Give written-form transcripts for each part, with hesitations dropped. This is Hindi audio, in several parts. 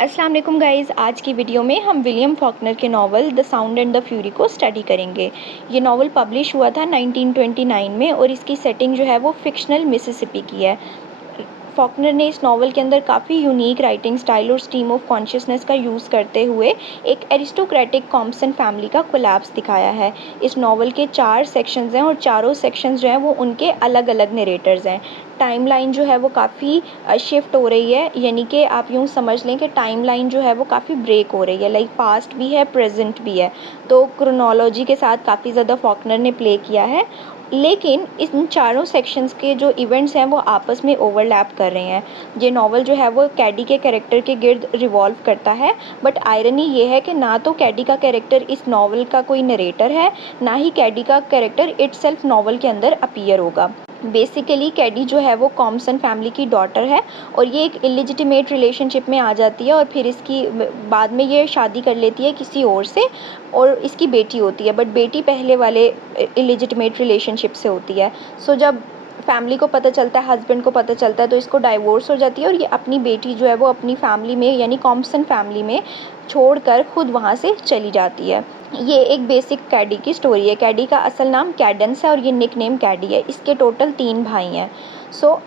अस्सलाम वालेकुम गाइज़। आज की वीडियो में हम विलियम फॉकनर के novel the sound and the fury को स्टडी करेंगे। ये नावल पब्लिश हुआ था 1929 में और इसकी सेटिंग जो है वो फ़िक्शनल मिसिसिपी की है। फॉकनर ने इस नावल के अंदर काफ़ी यूनिक राइटिंग स्टाइल और स्ट्रीम ऑफ कॉन्शियसनेस का यूज़ करते हुए एक एरिस्टोक्रेटिक कॉम्पसन फैमिली का कोलैप्स दिखाया है। इस नावल के 4 सेक्शंस हैं और चारों सेक्शंस जो हैं वो उनके अलग अलग नरेटर्स हैं। टाइमलाइन जो है वो काफ़ी शिफ्ट हो रही है, यानी कि आप यूँ समझ लें कि टाइमलाइन जो है वो काफ़ी ब्रेक हो रही है, लाइक पास्ट भी है, प्रेजेंट भी है। तो क्रोनोलॉजी के साथ काफ़ी ज़्यादा फॉकनर ने प्ले किया है, लेकिन इन चारों सेक्शंस के जो इवेंट्स हैं वो आपस में ओवरलैप कर रहे हैं। ये नावल जो है वो कैडी के कैरेक्टर के गिर्द रिवॉल्व करता है, बट आयरनी ये है कि ना तो कैडी का कैरेक्टर इस नावल का कोई नरेटर है, ना ही कैडी का कैरेक्टर इटसेल्फ नावल के अंदर अपीयर होगा। बेसिकली कैडी जो है वो कॉम्पसन फैमिली की डॉटर है और ये एक इलिजिटिमेट रिलेशनशिप में आ जाती है और फिर इसकी बाद में ये शादी कर लेती है किसी और से और इसकी बेटी होती है, बट बेटी पहले वाले इलिजिटिमेट रिलेशनशिप से होती है। सो जब फैमिली को पता चलता है, हस्बैंड को पता चलता है, तो इसको डाइवोर्स हो जाती है और ये अपनी बेटी जो है वो अपनी फैमिली में यानी कॉम्पसन फैमिली में छोड़कर खुद वहाँ से चली जाती है। ये एक बेसिक कैडी की स्टोरी है। कैडी का असल नाम कैडेंस है और ये निक नेम कैडी है। इसके टोटल 3 भाई हैं।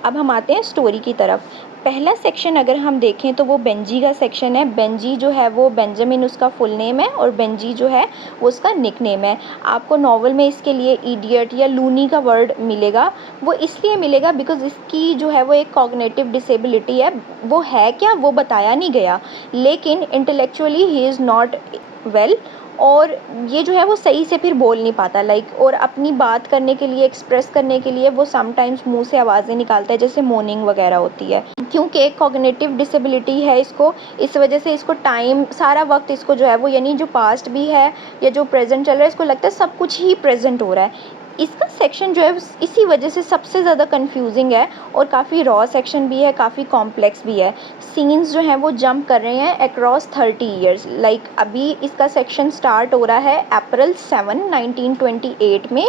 अब हम आते हैं स्टोरी की तरफ। पहला सेक्शन अगर हम देखें तो वो बेंजी का सेक्शन है। बेंजी जो है वो बेंजामिन उसका फुल नेम है और बेंजी जो है वो उसका निक नेम है। आपको नॉवल में इसके लिए इडियट या लूनी का वर्ड मिलेगा। वो इसलिए मिलेगा बिकॉज इसकी जो है वो एक कॉग्निटिव डिसेबिलिटी है। वो है क्या वो बताया नहीं गया, लेकिन intellectually he is not well और ये जो है वो सही से फिर बोल नहीं पाता, लाइक और अपनी बात करने के लिए, एक्सप्रेस करने के लिए वो समटाइम्स मुंह से आवाज़ें निकालता है जैसे मोर्निंग वगैरह होती है। क्योंकि कॉग्निटिव डिसेबिलिटी है इसको, इस वजह से इसको टाइम सारा वक्त इसको जो है वो यानी जो पास्ट भी है या जो प्रेजेंट चल रहा है इसको लगता है सब कुछ ही प्रेजेंट हो रहा है। इसका सेक्शन जो है इसी वजह से सबसे ज़्यादा कंफ्यूजिंग है और काफ़ी रॉ सेक्शन भी है, काफ़ी कॉम्प्लेक्स भी है। सीन्स जो हैं वो जंप कर रहे हैं अक्रॉस 30 ईयर्स, लाइक अभी इसका सेक्शन स्टार्ट हो रहा है अप्रैल 7 1928 में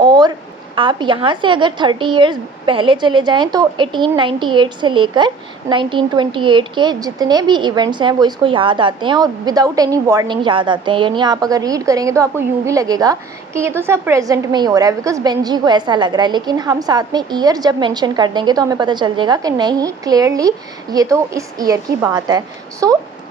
और आप यहाँ से अगर 30 ईयर्स पहले चले जाएं तो 1898 से लेकर 1928 के जितने भी इवेंट्स हैं वो इसको याद आते हैं और विदाउट एनी वार्निंग याद आते हैं। यानी आप अगर रीड करेंगे तो आपको यूँ भी लगेगा कि ये तो सब प्रेजेंट में ही हो रहा है, बिकॉज बेंजी को ऐसा लग रहा है, लेकिन हम साथ में ईयर जब मेंशन कर देंगे तो हमें पता चल जाएगा कि नहीं, क्लियरली ये तो इस ईयर की बात है।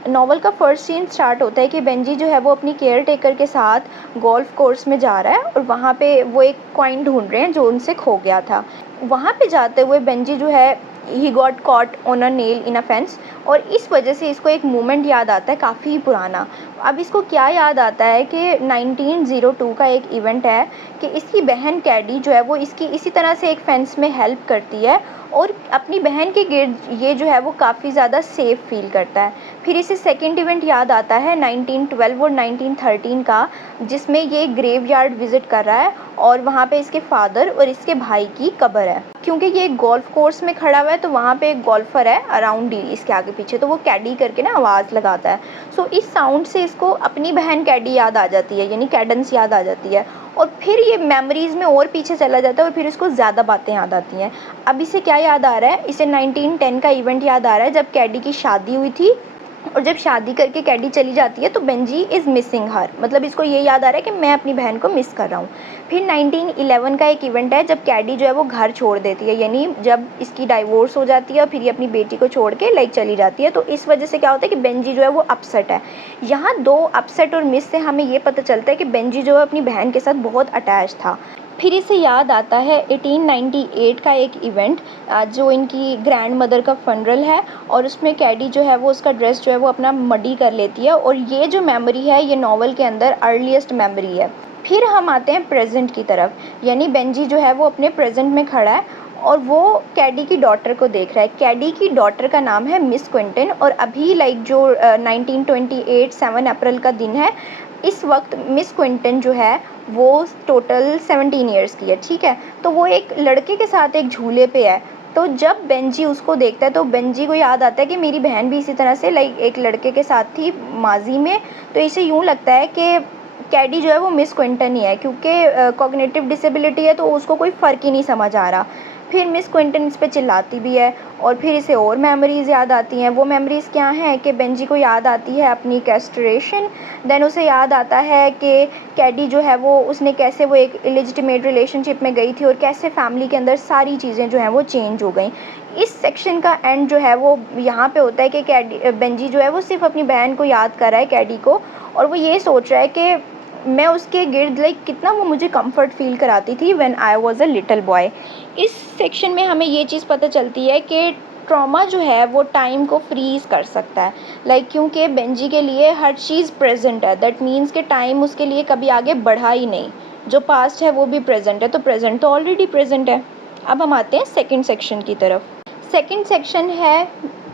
नॉवल का फर्स्ट सीन स्टार्ट होता है कि बेंजी जो है वो अपनी केयर टेकर के साथ गोल्फ कोर्स में जा रहा है और वहाँ पे वो एक कॉइन ढूंढ रहे हैं जो उनसे खो गया था। वहाँ पे जाते हुए बेंजी जो है he got caught on a nail in a fence और इस वजह से इसको एक मोमेंट याद आता है काफ़ी पुराना। अब इसको क्या याद आता है कि 1902 का एक इवेंट है कि इसकी बहन कैडी जो है वो इसकी इसी तरह से एक फेंस में हेल्प करती है और अपनी बहन के गिर्द ये जो है वो काफ़ी ज़्यादा सेफ़ फील करता है। फिर इसे सेकंड इवेंट याद आता है 1912 और 1913 का, जिसमें ये ग्रेवयार्ड विज़िट कर रहा है और वहाँ पे इसके फादर और इसके भाई की कब्र है। क्योंकि ये एक गोल्फ कोर्स में खड़ा हुआ है तो वहाँ पे एक गोल्फर है अराउंड ही इसके आगे पीछे, तो वो कैडी करके ना आवाज़ लगाता है। इस साउंड से इसको अपनी बहन कैडी याद आ जाती है, यानी कैडेंस याद आ जाती है और फिर ये मेमोरीज़ में और पीछे चला जाता है और फिर इसको ज़्यादा बातें याद आती हैं। अब इसे क्या याद आ रहा है, इसे 1910 का इवेंट याद आ रहा है जब कैडी की शादी हुई थी और जब शादी करके कैडी चली जाती है तो बेंजी इज़ मिसिंग हर, मतलब इसको ये याद आ रहा है कि मैं अपनी बहन को मिस कर रहा हूँ। फिर 1911 का एक इवेंट है जब कैडी जो है वो घर छोड़ देती है, यानी जब इसकी डाइवोर्स हो जाती है और फिर ये अपनी बेटी को छोड़ के चली जाती है। तो इस वजह से क्या होता है कि बेंजी जो है वो अपसेट है। यहाँ 2 अपसेट और मिस से हमें ये पता चलता है कि बेंजी जो है अपनी बहन के साथ बहुत अटैच था। फिर इसे याद आता है 1898 का एक इवेंट जो इनकी ग्रैंड मदर का फनरल है और उसमें कैडी जो है वो उसका ड्रेस जो है वो अपना मडी कर लेती है और ये जो मेमोरी है ये नॉवल के अंदर अर्लीस्ट मेमोरी है। फिर हम आते हैं प्रेजेंट की तरफ, यानी बेंजी जो है वो अपने प्रेजेंट में खड़ा है और वो कैडी की डॉटर को देख रहा है। कैडी की डॉटर का नाम है मिस क्विंटन और अभी जो 1928 7 अप्रैल का दिन है, इस वक्त मिस क्विंटन जो है वो टोटल 17 ईयर्स की है, ठीक है। तो वो एक लड़के के साथ एक झूले पे है। तो जब बेंजी उसको देखता है तो बेंजी को याद आता है कि मेरी बहन भी इसी तरह से एक लड़के के साथ थी माजी में। तो इसे यूँ लगता है कि कैडी जो है वो मिस क्विंटन ही है, क्योंकि कॉग्निटिव डिसेबिलिटी है तो उसको कोई फ़र्क ही नहीं समझ आ रहा। फिर मिस क्विंटन इस पे चिल्लाती भी है और फिर इसे और मेमोरीज़ याद आती हैं। वो मेमोरीज़ क्या हैं कि बेंजी को याद आती है अपनी कैस्ट्रेशन, देन उसे याद आता है कि कैडी जो है वो उसने कैसे वो एक इलेजिटिमेट रिलेशनशिप में गई थी और कैसे फैमिली के अंदर सारी चीज़ें जो हैं वो चेंज हो गई। इस सेक्शन का एंड जो है वो यहाँ पे होता है कि कैडी बेंजी जो है वो सिर्फ अपनी बहन को याद कर रहा है, कैडी को, और वो ये सोच रहा है कि मैं उसके गिर्द कितना वो मुझे कंफर्ट फील कराती थी when I was a little boy. इस सेक्शन में हमें ये चीज़ पता चलती है कि ट्रॉमा जो है वो टाइम को फ्रीज़ कर सकता है, क्योंकि बेंजी के लिए हर चीज़ प्रेजेंट है, दैट मीन्स कि टाइम उसके लिए कभी आगे बढ़ा ही नहीं। जो पास्ट है वो भी प्रेजेंट है, तो प्रेजेंट तो ऑलरेडी प्रेजेंट है। अब हम आते हैं सेकेंड सेक्शन की तरफ। सेकेंड सेक्शन है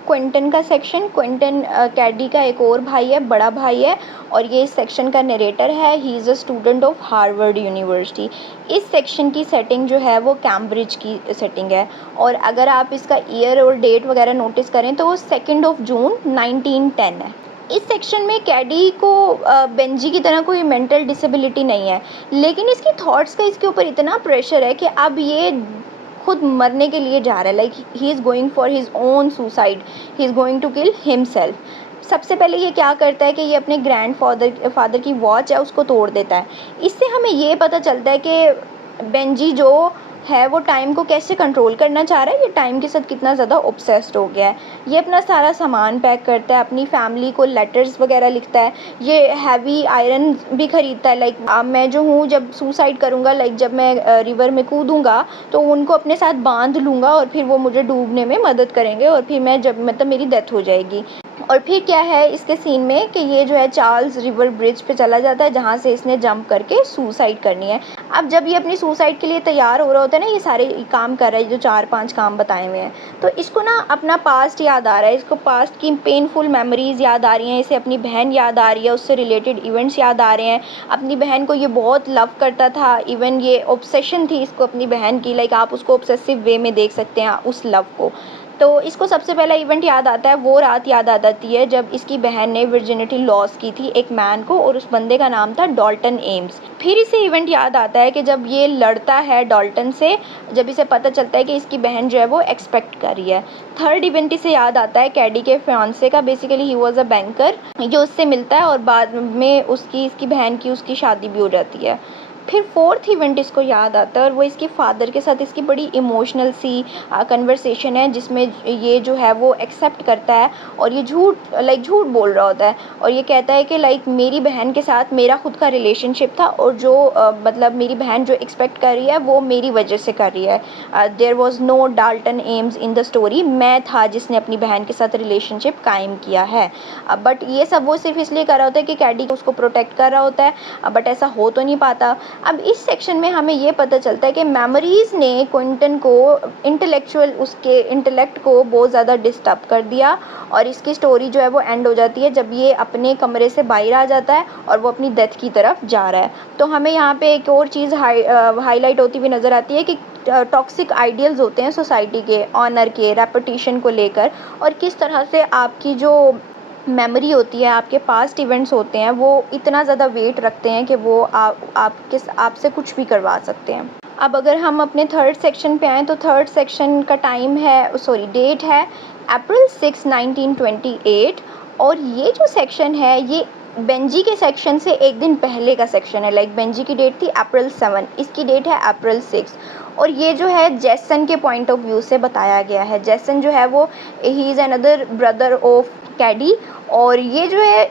क्विंटन का सेक्शन। क्विंटन कैडी का एक और भाई है, बड़ा भाई है, और ये इस सेक्शन का नरेटर है। He is a student of Harvard university. इस सेक्शन की सेटिंग जो है वो कैम्ब्रिज की सेटिंग है, और अगर आप इसका ईयर और डेट वगैरह नोटिस करें तो वो 2 जून 1910 है। इस सेक्शन में कैडी को बेंजी की तरह कोई मेंटल डिसेबिलिटी नहीं है, लेकिन इसकी थॉट्स का इसके ऊपर इतना प्रेशर है कि अब ये खुद मरने के लिए जा रहा है, he is going for his own suicide, he is going to kill himself. सबसे पहले ये क्या करता है कि ये अपने फादर की वॉच है उसको तोड़ देता है। इससे हमें ये पता चलता है कि बेंजी जो है वो टाइम को कैसे कंट्रोल करना चाह रहा है, ये टाइम के साथ कितना ज़्यादा ऑब्सेस्ड हो गया है। ये अपना सारा सामान पैक करता है, अपनी फैमिली को लेटर्स वगैरह लिखता है, ये हैवी आयरन भी ख़रीदता है। मैं जो हूँ जब सुसाइड करूँगा, जब मैं रिवर में कूदूँगा तो उनको अपने साथ बांध लूँगा और फिर वो मुझे डूबने में मदद करेंगे, और फिर मैं जब मेरी डेथ हो जाएगी। और फिर क्या है इसके सीन में कि ये जो है चार्ल्स रिवर ब्रिज पे चला जाता है, जहाँ से इसने जंप करके सुसाइड करनी है। अब जब ये अपनी सुसाइड के लिए तैयार हो रहा होता है ना, ये सारे काम कर रहा है, जो 4-5 काम बताए हुए हैं, तो इसको ना अपना पास्ट याद आ रहा है, इसको पास्ट की पेनफुल मेमोरीज़ याद आ रही हैं, इसे अपनी बहन याद आ रही है, उससे रिलेटेड इवेंट्स याद आ रहे हैं। अपनी बहन को ये बहुत लव करता था, इवन ये ऑब्सेशन थी इसको अपनी बहन की, आप उसको ऑब्सेसिव वे में देख सकते हैं उस लव को। तो इसको सबसे पहला इवेंट याद आता है, वो रात याद आ जाती है जब इसकी बहन ने वर्जिनिटी लॉस की थी एक मैन को, और उस बंदे का नाम था डॉल्टन एम्स। फिर इसे इवेंट याद आता है कि जब ये लड़ता है डॉल्टन से, जब इसे पता चलता है कि इसकी बहन जो है वो एक्सपेक्ट कर रही है। थर्ड इवेंट इसे याद आता है कैडी के फियांसे का, basically he was a banker, जो उससे मिलता है और बाद में इसकी बहन की उसकी शादी भी हो जाती है। फिर फोर्थ इवेंट इसको याद आता है, और वो इसके फादर के साथ इसकी बड़ी इमोशनल सी कन्वर्सेशन है, जिसमें ये जो है वो एक्सेप्ट करता है और ये झूठ बोल रहा होता है, और ये कहता है कि मेरी बहन के साथ मेरा खुद का रिलेशनशिप था, और जो मेरी बहन जो एक्सपेक्ट कर रही है वो मेरी वजह से कर रही है। There was no Dalton Ames in the story, मैं था जिसने अपनी बहन के साथ रिलेशनशिप कायम किया है। बट ये सब वो सिर्फ इसलिए कर रहा होता है कि कैडी उसको प्रोटेक्ट कर रहा होता है, बट ऐसा हो तो नहीं पाता। अब इस सेक्शन में हमें ये पता चलता है कि मेमोरीज़ ने क्विंटन को उसके इंटेलेक्ट को बहुत ज़्यादा डिस्टर्ब कर दिया, और इसकी स्टोरी जो है वो एंड हो जाती है जब ये अपने कमरे से बाहर आ जाता है और वो अपनी डेथ की तरफ जा रहा है। तो हमें यहाँ पे एक और चीज़ हाईलाइट होती हुई नज़र आती है कि टॉक्सिक आइडियल्स होते हैं सोसाइटी के, ऑनर के, रेपुटेशन को लेकर, और किस तरह से आपकी जो मेमोरी होती है, आपके पास्ट इवेंट्स होते हैं, वो इतना ज़्यादा वेट रखते हैं कि वो आपसे कुछ भी करवा सकते हैं। अब अगर हम अपने थर्ड सेक्शन पे आएँ तो थर्ड सेक्शन का डेट है अप्रैल 6, 1928, और ये जो सेक्शन है ये बेंजी के सेक्शन से एक दिन पहले का सेक्शन है। बेंजी की डेट थी अप्रैल 7, इसकी डेट है अप्रैल 6, और ये जो है जेसन के पॉइंट ऑफ व्यू से बताया गया है। जेसन जो है वो ही is another brother of Caddy, और ये जो है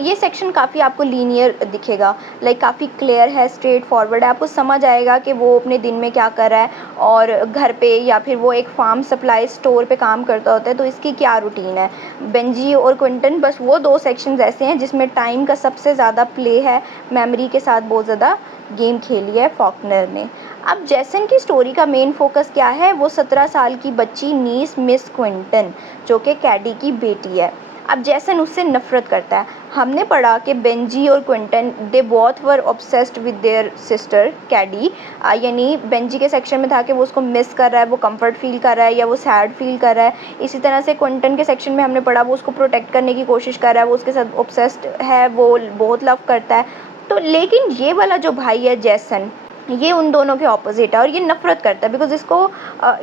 ये सेक्शन काफ़ी आपको लीनियर दिखेगा, काफ़ी क्लियर है, स्ट्रेट फॉरवर्ड है, आपको समझ आएगा कि वो अपने दिन में क्या कर रहा है, और घर पे या फिर वो एक फार्म सप्लाई स्टोर पे काम करता होता है तो इसकी क्या रूटीन है। बेंजी और क्विंटन बस वो 2 सेक्शंस ऐसे हैं जिसमें टाइम का सबसे ज़्यादा प्ले है, मेमोरी के साथ बहुत ज़्यादा गेम खेली है फॉकनर ने। अब जेसन की स्टोरी का मेन फोकस क्या है, वो 17 साल की बच्ची नीस मिस क्विंटन, जो कि कैडी की बेटी है। अब जेसन उससे नफ़रत करता है। हमने पढ़ा कि बेंजी और Quentin they both were obsessed with their sister Caddy, यानी बेंजी के सेक्शन में था कि वो उसको मिस कर रहा है, वो कंफर्ट फील कर रहा है या वो सैड फील कर रहा है। इसी तरह से क्विंटन के सेक्शन में हमने पढ़ा वो उसको प्रोटेक्ट करने की कोशिश कर रहा है, वो उसके साथ ऑब्सेस्ड है, वो बहुत लव करता है। तो लेकिन ये वाला जो भाई है जेसन, ये उन दोनों के ऑपोजिट है और ये नफ़रत करता है बिकॉज़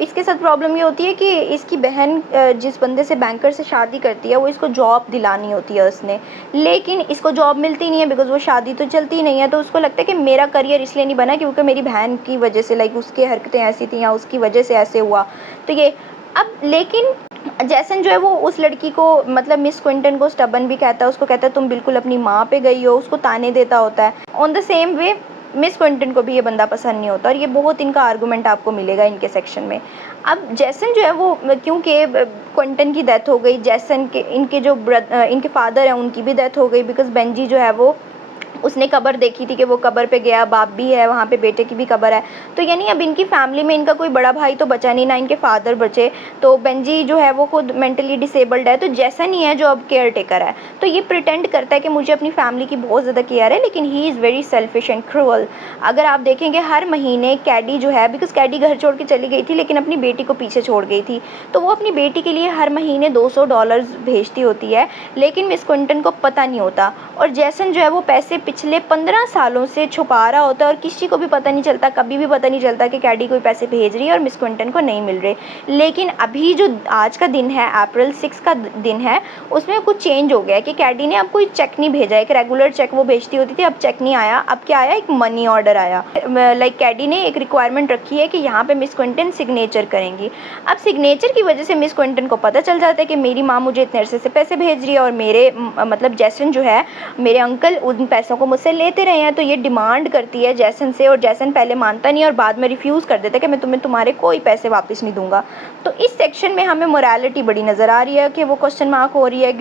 इसके साथ प्रॉब्लम ये होती है कि इसकी बहन जिस बंदे से बैंकर से शादी करती है वो इसको जॉब दिलानी होती है उसने, लेकिन इसको जॉब मिलती नहीं है बिकॉज़ वो शादी तो चलती ही नहीं है। तो उसको लगता है कि मेरा करियर इसलिए नहीं बना क्योंकि मेरी बहन की वजह से, लाइक उसकी हरकतें ऐसी थी या उसकी वजह से ऐसे हुआ। तो ये अब लेकिन जैसन जो है वो उस लड़की को, मतलब मिस क्विंटन को स्टबर्न भी कहता है, उसको कहता है तुम बिल्कुल अपनी माँ पे गई हो, उसको ताने देता होता है। On the same way miss Quinton को भी ये बंदा पसंद नहीं होता और ये बहुत इनका आर्गूमेंट आपको मिलेगा इनके सेक्शन में। अब जैसन जो है वो, क्योंकि क्विंटन की डेथ हो गई, जैसन के इनके फादर हैं उनकी भी डेथ हो गई बिकॉज़ बेंजी जो है वो उसने कब्र देखी थी कि वो कब्र पे गया, बाप भी है वहाँ पे, बेटे की भी कब्र है। तो यानी अब इनकी फैमिली में इनका कोई बड़ा भाई तो बचा नहीं, ना इनके फादर बचे। तो बेंजी जो है वो खुद मेंटली डिसेबल्ड है, तो जैसा नहीं है जो अब केयर टेकर है। तो ये प्रिटेंड करता है कि मुझे अपनी फैमिली की बहुत ज़्यादा केयर है, लेकिन he is very selfish and cruel. अगर आप देखेंगे हर महीने कैडी जो है, बिकॉज़ कैडी घर छोड़ के चली गई थी लेकिन अपनी बेटी को पीछे छोड़ गई थी, तो वो अपनी बेटी के लिए हर महीने $200 भेजती होती है, लेकिन मिस क्विंटन को पता नहीं होता। और जैसन जो है वो पैसे पिछले 15 सालों से छुपा रहा होता है और किसी को भी पता नहीं चलता, कभी भी पता नहीं चलता कि कैडी कोई पैसे भेज रही है और मिस क्विंटन को नहीं मिल रहे। लेकिन अभी जो आज का दिन है, अप्रैल 6 का दिन है, उसमें कुछ चेंज हो गया है कि कैडी ने अब कोई चेक नहीं भेजा है। एक रेगुलर चेक वो भेजती होती थी, अब चेक नहीं आया। अब क्या आया, एक मनी ऑर्डर आया। लाइक कैडी ने एक रिक्वायरमेंट रखी है कि यहाँ पे मिस क्विंटन सिग्नेचर करेंगी। अब सिग्नेचर की वजह से मिस क्विंटन को पता चल जाता है कि मेरी माँ मुझे इतने अरसे से पैसे भेज रही है और मेरे मतलब जैसन जो है, मेरे अंकल उन पैसों को मुझसे लेते रहे हैं। तो ये डिमांड करती है जैसन से, और जैसन पहले मानता नहीं और बाद में रिफ्यूज़ कर देता है कि मैं तुम्हें तुम्हारे कोई पैसे वापस नहीं दूंगा। तो इस सेक्शन में हमें मोरालिटी बड़ी नज़र आ रही है कि वो क्वेश्चन मार्क हो रही है,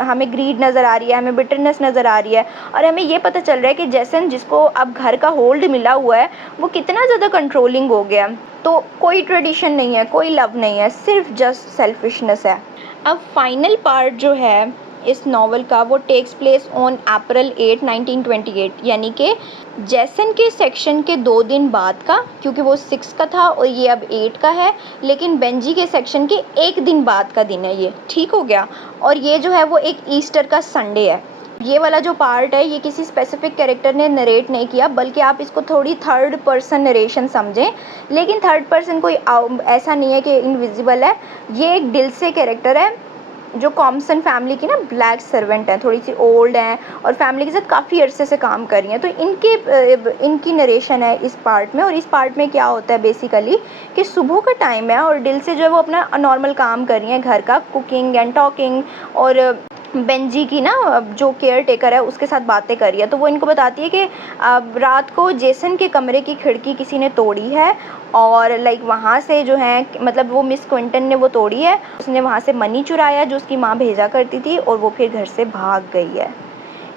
हमें ग्रीड नज़र आ रही है, हमें बिटरनेस नज़र आ रही है, और हमें ये पता चल रहा है कि जैसन जिसको अब घर का होल्ड मिला हुआ है वो कितना ज़्यादा कंट्रोलिंग हो गया। तो कोई ट्रेडिशन नहीं है, कोई लव नहीं है, सिर्फ जस्ट सेल्फिशनेस है। अब फाइनल पार्ट जो है इस नावल का वो टेक्स प्लेस ऑन अप्रैल 8, 1928, यानी कि जैसन के सेक्शन के 2 दिन बाद का, क्योंकि वो 6 का था और ये अब 8 का है, लेकिन बेंजी के सेक्शन के 1 दिन बाद का दिन है ये, ठीक हो गया। और ये जो है वो एक ईस्टर का संडे है। ये वाला जो पार्ट है ये किसी स्पेसिफिक कैरेक्टर ने नरेट नहीं किया, बल्कि आप इसको थोड़ी थर्ड पर्सन नरेशन समझें। लेकिन थर्ड पर्सन कोई ऐसा नहीं है कि इनविजिबल है, ये एक दिल से कैरेक्टर है जो कॉम्सन फैमिली की ना ब्लैक सर्वेंट है, थोड़ी सी ओल्ड हैं और फैमिली के साथ काफ़ी अरसे से काम कर रही हैं। तो इनकी नरेशन है इस पार्ट में। और इस पार्ट में क्या होता है बेसिकली कि सुबह का टाइम है और दिल से जो है वो अपना नॉर्मल काम कर रही हैं घर का, कुकिंग एंड टॉकिंग, और बेंजी की ना जो केयर टेकर है उसके साथ बातें कर रही है। तो वो इनको बताती है कि रात को जेसन के कमरे की खिड़की किसी ने तोड़ी है और लाइक वहाँ से जो है, मतलब वो मिस क्विंटन ने वो तोड़ी है, उसने वहाँ से मनी चुराया जो उसकी माँ भेजा करती थी और वो फिर घर से भाग गई है।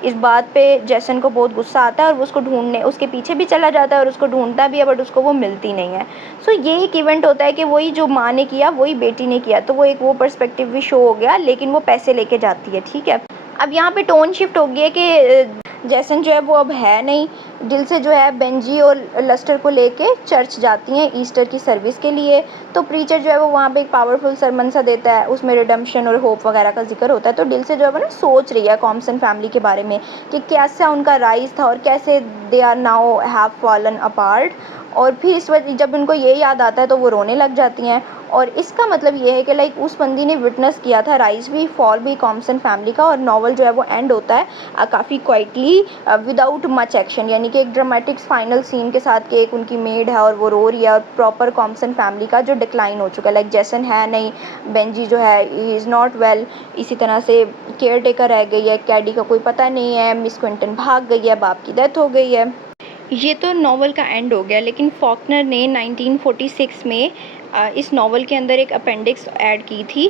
इस बात पे जैसन को बहुत गुस्सा आता है और वो उसको ढूंढने उसके पीछे भी चला जाता है और उसको ढूंढता भी है, बट उसको वो मिलती नहीं है। सो ये एक इवेंट होता है कि वही जो माँ ने किया वही बेटी ने किया, तो वो एक वो पर्सपेक्टिव भी शो हो गया, लेकिन वो पैसे लेके जाती है, ठीक है। अब यहाँ पे टोन शिफ्ट हो गई है कि जैसन जो है वो अब है नहीं, दिल से जो है बेंजी और लस्टर को लेके चर्च जाती हैं ईस्टर की सर्विस के लिए। तो प्रीचर जो है वो वहाँ पे एक पावरफुल सरमन सा देता है, उसमें रिडम्पशन और होप वगैरह का जिक्र होता है। तो दिल से जो है वो ना सोच रही है कॉम्सन फैमिली के बारे में कि कैसा उनका राइज था और कैसे they are now have fallen apart. और फिर इस वजह जब उनको ये याद आता है तो वो रोने लग जाती हैं। और इसका मतलब ये है कि लाइक उस बंदी ने विटनेस किया था राइज भी फॉल भी कॉम्सन फैमिली का। और नावल जो है वो एंड होता है काफ़ी क्वाइटली विदाउट मच एक्शन, यानी कि एक ड्रामेटिक फाइनल सीन के साथ कि एक उनकी मेड है और वो रो रही है, और प्रॉपर कॉम्सन फैमिली का जो डिक्लाइन हो चुका है, लाइक जैसन है नहीं, बेंजी जो है ही इज़ नॉट वेल, इसी तरह से केयर टेकर रह गई है, कैडी का कोई पता नहीं है, मिस क्विंटन भाग गई है, बाप की डेथ हो गई है। ये तो नावल का एंड हो गया, लेकिन फॉकनर ने 1946 में इस नावल के अंदर एक अपेंडिक्स ऐड की थी,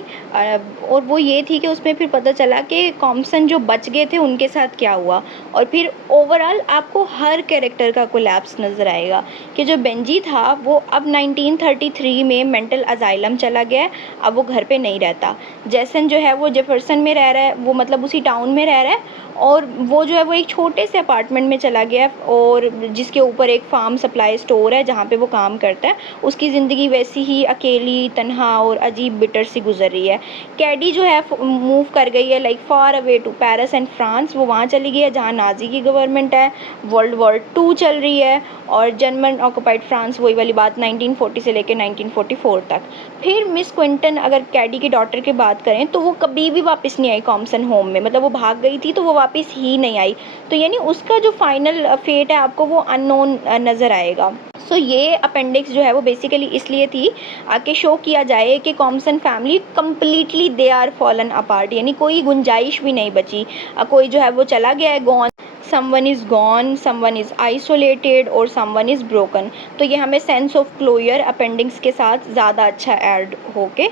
और वो ये थी कि उसमें फिर पता चला कि कॉम्सन जो बच गए थे उनके साथ क्या हुआ। और फिर ओवरऑल आपको हर कैरेक्टर का कोलैप्स नज़र आएगा कि जो बेंजी था वो अब 1933 में मेंटल अजाइलम चला गया है, अब वो घर पे नहीं रहता। जैसन जो है वो जेफरसन में रह रहा है, वो मतलब उसी टाउन में रह रहा है, और वो जो है वो एक छोटे से अपार्टमेंट में चला गया है और जिसके ऊपर एक फार्म सप्लाई स्टोर है जहाँ पे वो काम करता है। उसकी ज़िंदगी वैसी ही अकेली, तन्हा और अजीब बिटर सी गुजर रही है। कैडी जो है मूव कर गई है like far away to Paris and France. वो वहाँ चली गई है जहाँ नाजी की गवर्नमेंट है, वर्ल्ड वॉर 2 चल रही है और जर्मन ऑक्यूपाइड फ्रांस, वही वाली बात 1940 से लेकर 1944 तक। फिर मिस क्विंटन, अगर कैडी की डॉटर की बात करें तो वो कभी भी वापस नहीं आई कॉम्सन होम में, मतलब वो भाग गई थी तो वो वापस ही नहीं आई। तो यानी उसका जो फाइनल फेट है आपको वो अननोन नज़र आएगा। सो ये अपेंडिक्स जो है वो बेसिकली इसलिए थी कि शो किया जाए कि Compson family completely they are fallen apart, यानी कोई गुंजाइश भी नहीं बची। कोई जो है वो चला गया है, gone, someone is gone, someone is isolated और समवन इज़ ब्रोकन। तो ये हमें सेंस ऑफ क्लोजर अपेंडिक्स के साथ ज़्यादा अच्छा ऐड होके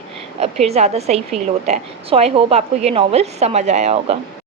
फिर ज़्यादा सही फील होता है। सो आई होप आपको ये नॉवल समझ आया होगा।